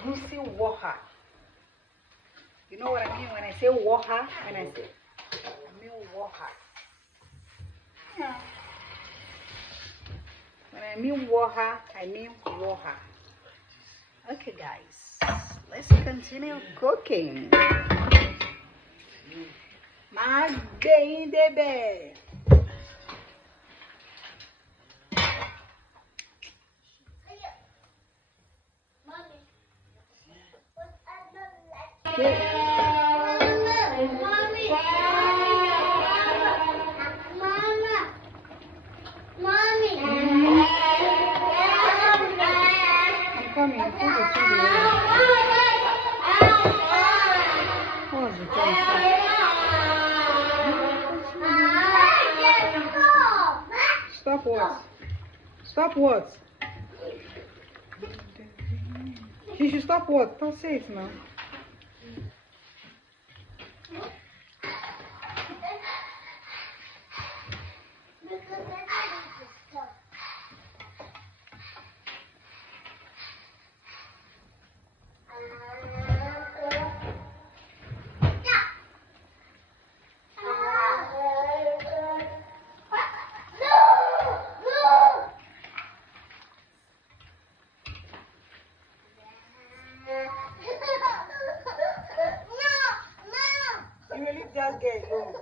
Egusi waha. You know what I mean when I say waha? I mean waha. Yeah. When I mean waha, I mean waha. Okay, guys, let's continue cooking. My day in the bed. Stop what? Stop what? You should stop what? Don't say it now. Just get alone.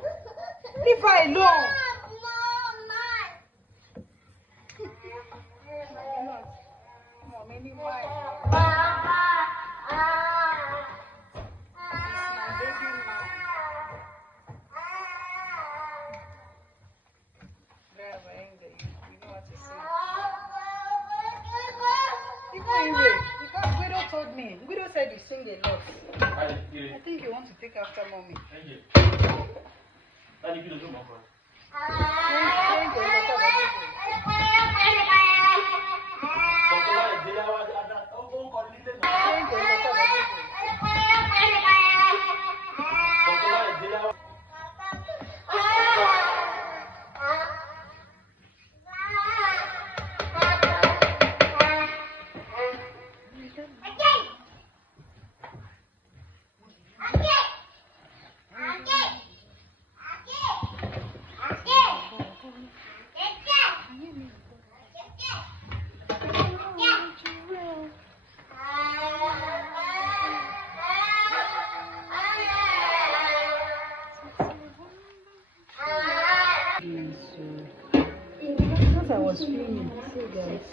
Leave her alone. Me+mine. Because Guido told me. Guido said you sing a lot. I think you want to take after mommy. Because I was filming, so guys.